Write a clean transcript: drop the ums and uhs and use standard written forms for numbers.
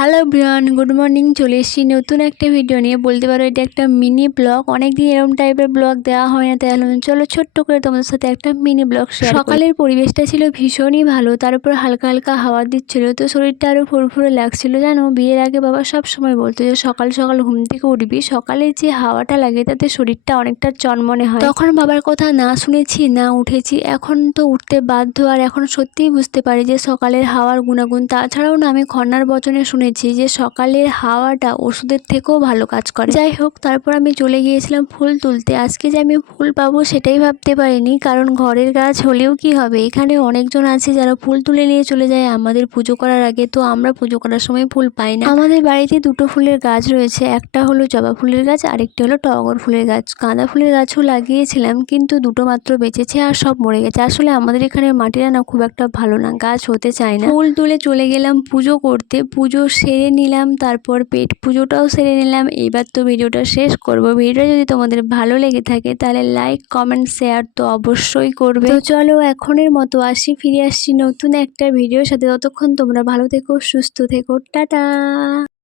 Hello everyone, good morning. চলে এসেছি নতুন একটা ভিডিও নিয়ে। বলতে পারো এটা একটা মিনি ব্লগ। অনেকদিন এরকম টাইপের ব্লগ দেওয়া হয় না, তাই চলো ছোট্ট করে তোমাদের সাথে একটা মিনি ব্লগ শেয়ার করি। সকালের পরিবেশটা ছিল ভীষণই ভালো, তার উপর হালকা হালকা হাওয়া দিচ্ছিল, তো শরীরটা আরও ফুরফুরে লাগছিল। জানো, বিয়ের আগে বাবা সব সময় বলতো যে সকাল সকাল ঘুম থেকে উঠবি, সকালে যে হাওয়াটা লাগে তাতে শরীরটা অনেকটা চনমনে হয়। তখন বাবার কথা না শুনেছি না উঠেছি, এখন তো উঠতে বাধ্য। আর এখন সত্যিই বুঝতে পারি যে সকালের হাওয়ার গুণাগুণ। তাছাড়াও না, আমি খন্নার বচনে শুনেছি যে সকালের হাওয়াটা ওষুধের থেকেও ভালো কাজ করে। যাই হোক, তারপর আমি চলে গিয়েছিলাম ফুল তুলতে। আজকে যে আমি ফুল পাবো সেটাই ভাবতে পারিনি, কারণ ঘরের গাছ হলেও কি হবে, এখানে অনেকজন আছে যারা ফুল তুলে নিয়ে চলে যায় আমাদের পুজো করার আগে, তো আমরা পুজো করার সময় ফুল পাই না। আমাদের বাড়িতে দুটো ফুলের গাছ রয়েছে, একটা হলো জবা ফুলের গাছ, আরেকটি হলো টগর ফুলের গাছ। গাঁদা ফুলের গাছও লাগিয়েছিলাম, কিন্তু দুটো মাত্র বেঁচেছে আর সব মরে গেছে। আসলে আমাদের এখানে মাটিটা না খুব একটা ভালো না, গাছ হতে চায় না। ফুল তুলে চলে গেলাম পুজো করতে, পুজো সেরে নিলাম, তারপর পেট পুজোটাও সেরে নিলাম। এবার তো ভিডিওটা শেষ করব। ভিডিওটা যদি তোমাদের ভালো লেগে থাকে তাহলে লাইক কমেন্ট শেয়ার তো অবশ্যই করবে। তো চলো এখনের মতো আসি, ফিরে আসছি নতুন একটা ভিডিওর সাথে। ততক্ষণ তোমরা ভালো থেকো, সুস্থ থেকো, টাটা।